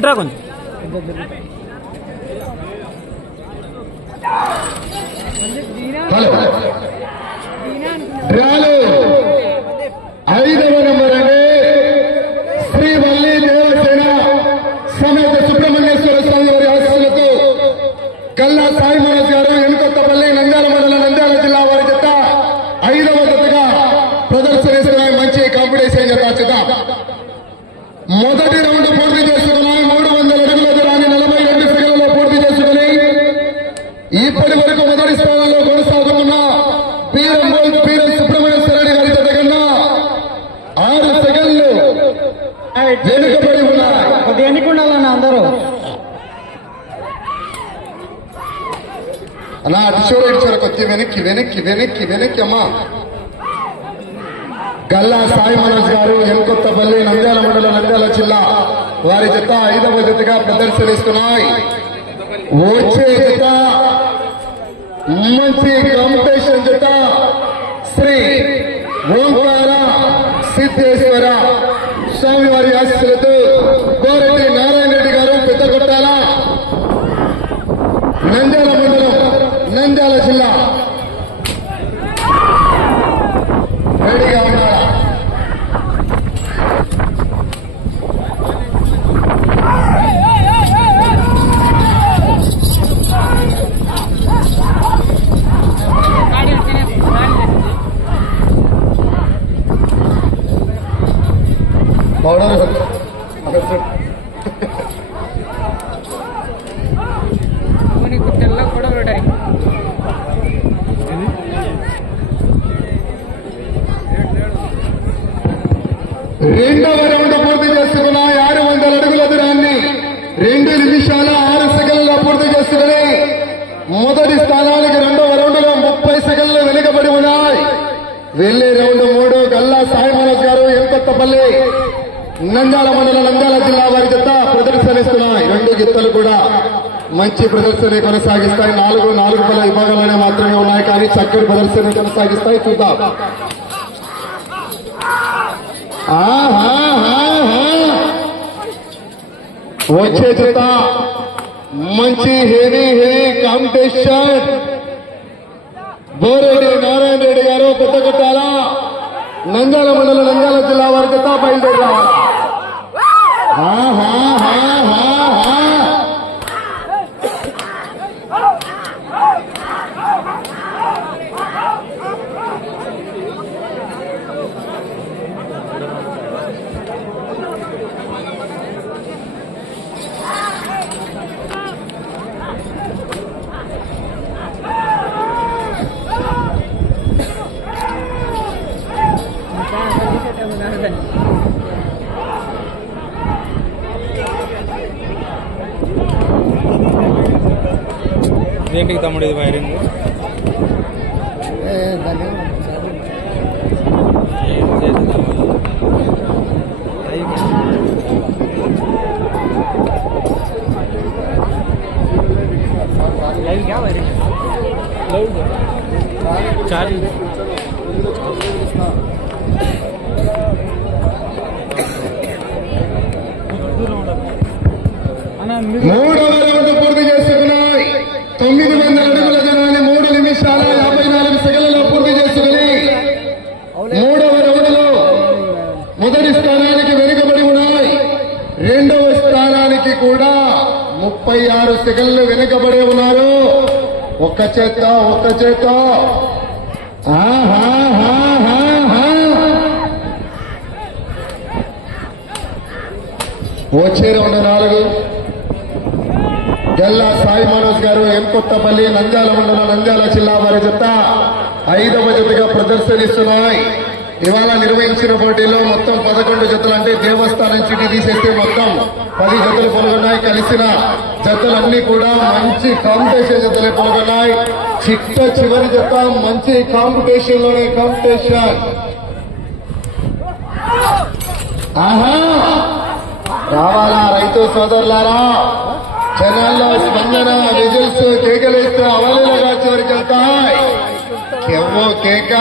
ఇట్రా కొంచెం డ్రాలో 5వ నంబర్ అండి శ్రీ వల్లి దేవసేన సమేత సుబ్రహ్మణ్యేశ్వర స్వామి వారి ఆశీస్సులతో గల్లా సాయి మనోజ్ గారు ఎన్కొత్తపల్లి నంద్యాల మండలం నంద్యాల జిల్లా వారి జత 5వ జతగా ప్రదర్శనిస్తున్నాయి. మంచి కాంపిటీషన్ జత. మొదటి రౌండ్ పూర్తి చేసుకున్నాయి. 300 అడుగుల దూరాన్ని 42 సెకండ్లలో పూర్తి చేసుకుని ఇప్పటి వరకు మొదటి స్థానంలో కొనసాగుతున్న పీరం సుబ్రహ్మణ్యేశ్వర రెడ్డి గారి జత కన్నా 6 సెకండ్లు వెనుకబడి ఉన్నాయి. కొద్దిగా ఎన్నికుండాలన్న అందరూ అలా ఇచ్చారు కొద్ది వెనక్కి అమ్మా. గల్లా సాయి మనోజ్ గారు ఎన్కొత్తపల్లి నంద్యాల మండలం నంద్యాల జిల్లా వారి జత 5వ జతగా ప్రదర్శనిస్తున్నాయి. వచ్చే జత మంచి కాంపిటీషన్ జత శ్రీ ఓంకార సిద్ధేశ్వర స్వామివారి ఆశీస్సులతో గోరెడ్డి నారాయణ రెడ్డి గారు పెద్దగొట్టాల నంద్యాల మండలం నంద్యాల జిల్లా రెడీగా ఉన్నారా? తెల్ల కూడా ఉంటాయి. రెండవ రౌండ్ పూర్తి చేసుకున్నాయి. 600 అడుగుల దూరాన్ని 2 నిమిషాల 6 సెకండ్లలో పూర్తి చేసుకుని మొదటి స్థానానికి రెండవ రౌండ్లో 30 సెకండ్లు వెనుకబడి ఉన్నాయి. వెళ్లే రౌండ్ 3 గల్లా సాయి మనోజ్ గారు ఎన్కొత్తపల్లి నంద్యాల మండలం నంద్యాల జిల్లా వారి జత ప్రదర్శనిస్తున్నాయి. 2 గిత్తలు కూడా మంచి ప్రదర్శన కొనసాగిస్తాయి. 4 పల విభాగాలనే మాత్రమే ఉన్నాయి, కానీ చక్కటి ప్రదర్శన కొనసాగిస్తాయి. చూద్దాం. వచ్చే జత మంచి హెవీ కాంపిటీషన్. బోరెడ్డి నారాయణ రెడ్డి గారు పెద్దగొట్టాల నంద్యాల మండలం నంద్యాల జిల్లా వారి జత బయలుదేరి రావాలి. ఏంటికి తమ్ముడు ఇది వైరింగ్? చార్జ్ 3వ రౌండ్ పూర్తి చేసుకున్నాయి. 900 అడుగుల దూరాన్ని 3 నిమిషాల 54 సెకండ్లలో పూర్తి చేసుకుని 3వ రౌండ్లో మొదటి స్థానానికి వెనుకబడి ఉన్నాయి. 2వ స్థానానికి కూడా 36 సెకండ్లు వెనుకబడి ఉన్నారు. ఒక్క చేత వచ్చే రౌండ్ 4 గల్లా సాయి మనోజ్ గారు ఎన్కొత్తపల్లి నంద్యాల మండలం నంద్యాల జిల్లా వారి జత 5వ జతగా ప్రదర్శనిస్తున్నాయి. ఇవాళ నిర్వహించిన పోటీలో మొత్తం 11 జతలు, అంటే దేవస్థానం చిటి తీసేస్తే మొత్తం 10 జతలు పాల్గొన్నాయి. కలిసిన జతలన్నీ కూడా మంచి కాంపిటీషన్ జతలే పాల్గొన్నాయి. చివరి జత మంచి కాంపిటీషన్ లోనే కాంపిటీషన్. రావాలా రైతు సోదరులారా? జనాల్లో స్పందన, విజిల్స్, కేకలేస్తూ అవలీలగా చివరికి వెళ్తాయి. కెవ్వో కేక.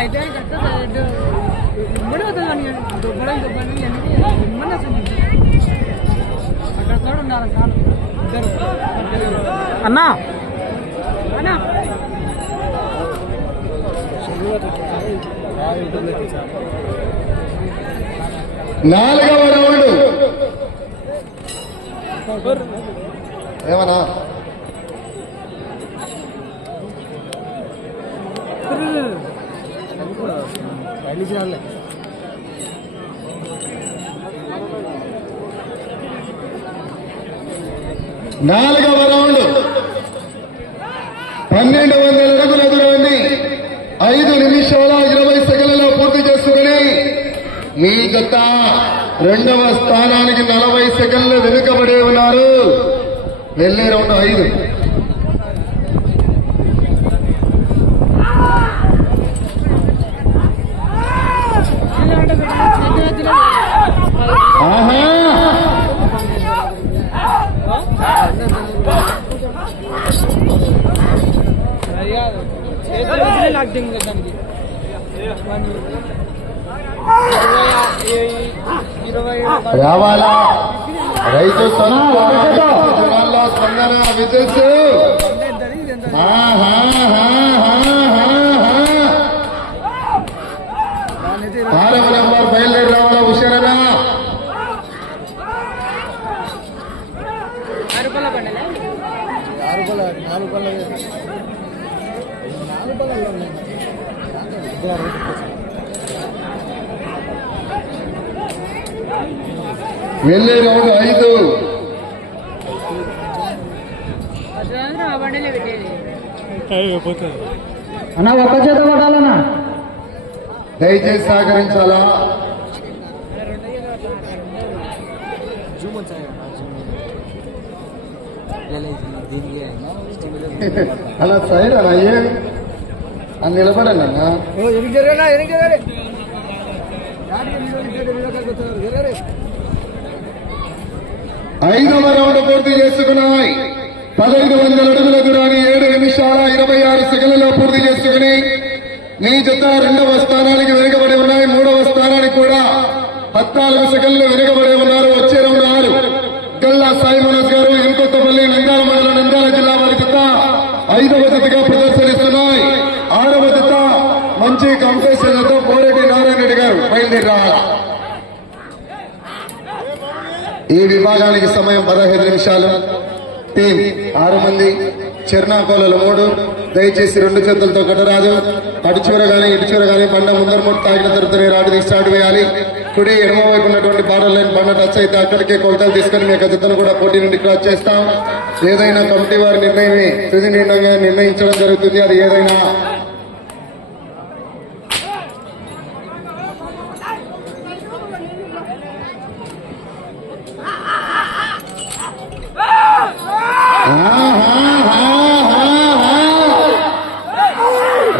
అయితే అన్నా నాలుగవ రౌండ్ ఏమన్నా నాలుగవ రౌండ్ 1200 అడుగుల దూరాన్ని 5 నిమిషాల 20 సెకండ్లలో పూర్తి చేసుకుని మీ జత రెండవ స్థానానికి 40 సెకండ్లు వెనుకబడి ఉన్నారు. వెళ్ళే రౌండ్ 5. ఆహా రావాలా రైతు జనాల్లో స్పందన విజయ్ 6వ నెంబర్ బయలుదేరి రావాలా హుషారనా. వెళ్ళే రౌండ్ 5. అన్నా ఒక్క చేత కొట్టాలన్నా. దయచేసి సహకరించాలా. అలా సైడ్ అలా అయ్యే అని నిలబడండి అన్న. 5వ రౌండ్ పూర్తి చేసుకున్నాయి. 1500 అడుగుల దూరాన్ని 7 నిమిషాల 26 సెకండ్లలో పూర్తి చేసుకుని మీ జత రెండవ స్థానానికి వెనుకబడి ఉన్నాయి. 3వ స్థానానికి కూడా 14 సెకండ్లు వెనుకబడి ఉన్నారు. వచ్చే రౌండ్ 6. గల్లా సాయి మనోజ్ గారు ఎంకొత్తపల్లి నంద్యాల మండలం నంద్యాల జిల్లా వారి జత 5వ జతగా ప్రదర్శనిస్తున్నాయి. 6వ జత మంచి కంపెనీలతో పోరెడ్డి నారాయణ రెడ్డి గారు బయలుదేరి రావాలి. ఈ విభాగానికి సమయం 15 నిమిషాలు. టీం 6 మంది, చెర్నాకోలలు 3. దయచేసి 2 చేతులతో కట్టరాదు. అటు చివర గానీ ఇటు చివర గానీ బండ ముందర మూడు తాగిన తరపుతనే రాడు స్టార్ట్ వేయాలి. కుడి ఎడమ వైపు ఉన్నటువంటి బార్డర్ లైన్ బండ టచ్ అయితే అక్కడికే కొలతలు తీసుకుని మీ జతను కూడా పోటీ నుండి క్రాస్ చేస్తాం. ఏదైనా కమిటీ వారి నిర్ణయమే తుది నిర్ణయంగా నిర్ణయించడం జరుగుతుంది. అది ఏదైనా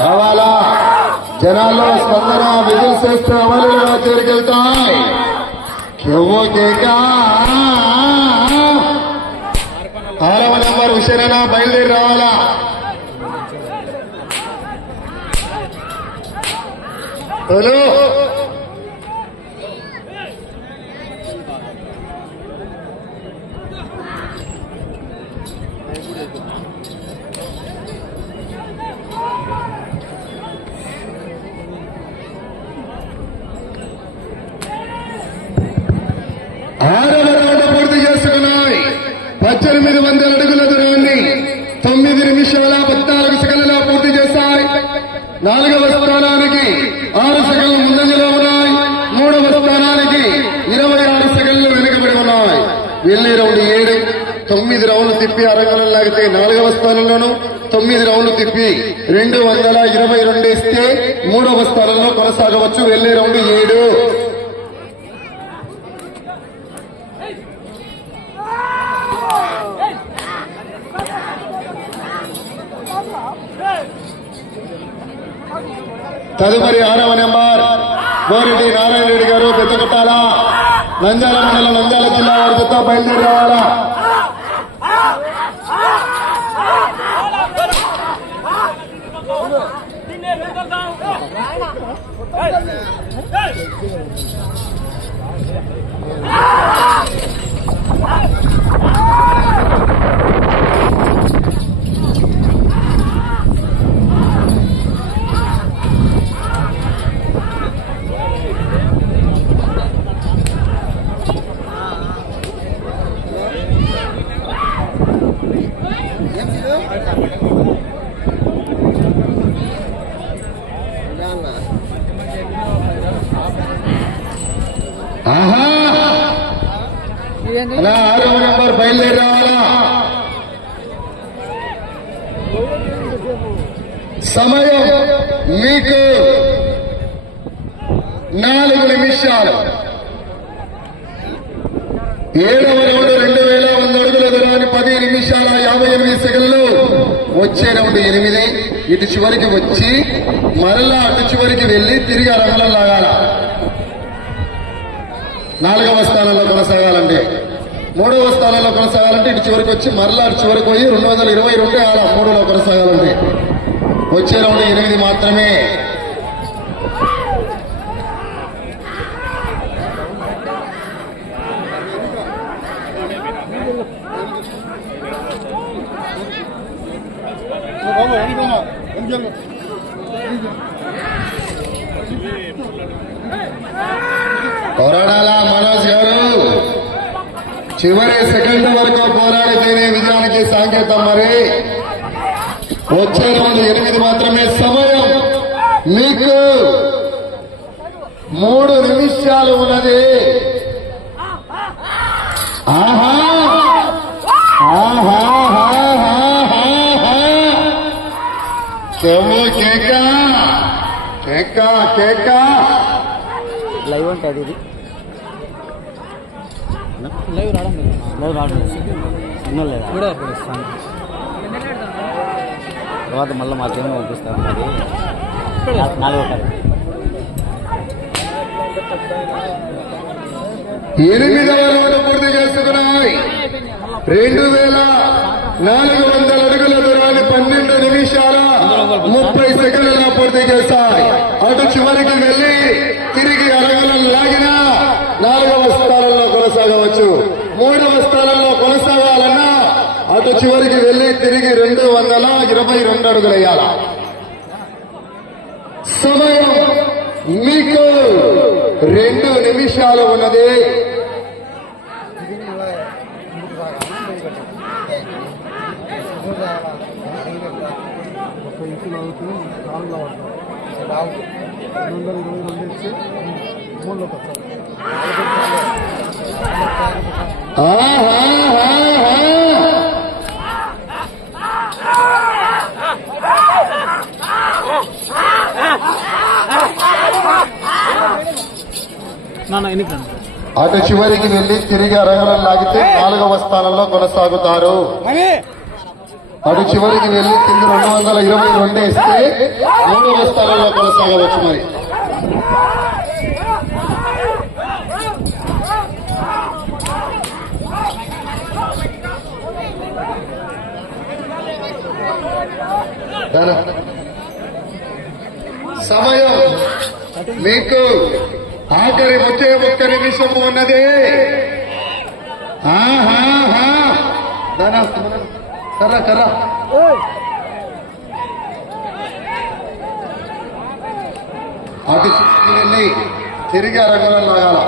రావాలా. జనాల్లో స్పందన విజులు చేస్తే అమలుగా చేరుకెళ్తాయి. కెవ్వో కేక. 6వ నెంబర్ హుషేనా బయలుదేరి రావాలా. హలో 6వ రౌండ్ పూర్తి చేసుకున్నాయి. 1800 అడుగుల దూరాన్ని 9 నిమిషాల 14 సెకండ్లలో పూర్తి చేశాయి. 4వ స్థానానికి 6 సెకండ్లు ముందంజలో ఉన్నాయి. 3వ స్థానానికి 26 సెకండ్లు వెనుకబడి ఉన్నాయి. వెళ్ళే రౌండ్ 7. 9 రౌండ్లు తిప్పి అరంగంలో లాగితే 4వ స్థానంలోనూ 9 రౌండ్లు తిప్పి 222 ఇస్తే 3వ స్థానంలో కొనసాగవచ్చు. వెళ్ళే రౌండ్ 7. తదుపరి 6వ నెంబర్ పోరెడ్డి నారాయణ రెడ్డి గారు పెద్దకొట్టాల నంద్యాల మండలం నంద్యాల జిల్లా వారి జత బయలుదేరి రావాలా. అలా 6వ నెంబర్ బయలుదేరి రావాలా. సమయం మీకు 4 నిమిషాలు. 7వ రౌండ్ 2100 అడుగుల దూరాన్ని 10 నిమిషాల 58 సెకండ్లు. వచ్చే రౌండ్ 8. ఇటు చివరికి వచ్చి మరలా అటు చివరికి వెళ్లి తిరిగి ఆ రంగంలో లాగాల. 4వ స్థానంలో కొనసాగాలంటే, 3వ స్థానంలో కొనసాగాలంటే ఇటు చివరికి వచ్చి మరలా అటు చివరికి పోయి 222 ఆడ 3లో కొనసాగాలంటే. వచ్చే రౌండ్ 8 మాత్రమే. పోరాడాలా మనోజ్ గారు. చివరి సెకండ్ వరకు పోరాడితేనే విజయానికి సంకేతం. మరి వచ్చే రౌండ్ 8 మాత్రమే. సమయం మీకు 3 నిమిషాలు ఉన్నది. ఆహా కేక కేక కేక. లైవ్ ఉంటుంది ఇది. లైవ్ రావడం సిగ్నల్ లేదా తర్వాత మళ్ళీ మాకేమో పంపిస్తాం. మరి 4వ తారీఖు 8వ రౌండ్ పూర్తి చేసుకున్నాయి. 2400 అడుగుల దూరాన్ని 12 నిమిషాల 30 సెకండ్ల పూర్తి చేస్తాయి. అటు చివరికి వెళ్లి తిరిగి అరగలం లాగినా 4వ స్థానంలో కొనసాగవచ్చు. 3వ స్థానంలో కొనసాగాలన్నా అటు చివరికి వెళ్లి తిరిగి 222 అడుగులు వేయాల. సమయం మీకు 2 నిమిషాలు ఉన్నది. అటు చివరికి వెళ్లి తిరిగి అరంగం లాగితే 4వ స్థానంలో కొనసాగుతారు. అటు చివరికి వెళ్లి కింద 222 వేస్తే 3వ స్థానంలో కొనసాగవచ్చు. మరి సమయం మీకు ఆఖరి వచ్చే 1 నిమిషం ఉన్నది. కర్ర కర్ర అటు వెళ్ళి తిరిగి రంగంలో లాగాల.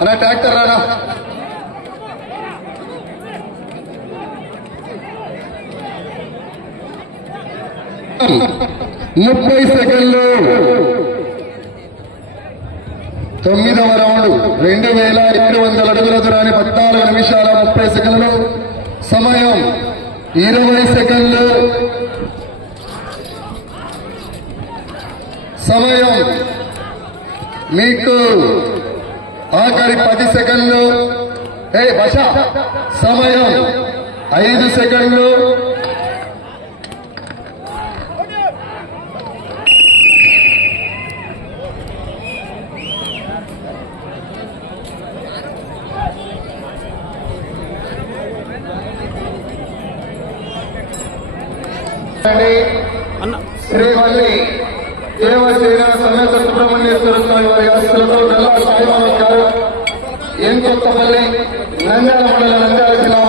అలా ట్రాక్టర్ రానా. ముప్పై సెకండ్లు. 9వ రౌండ్ 2700 అడుగుల దూరాన్ని 14 నిమిషాల 30 సెకండ్లు. సమయం 20 సెకండ్లు. సమయం మీకు ఆఖరి 10 సెకండ్లు. భాష సమయం 5 సెకండ్లు. శ్రీవల్లి దేవసేన సమేత సుబ్రహ్మణ్యేశ్వర స్వామి వారి ఆశీస్సులతో నల్ల సాయిబాబా గారు ఏం కొత్తపల్లి నంద్యాల మండల నంద్యాల జిల్లా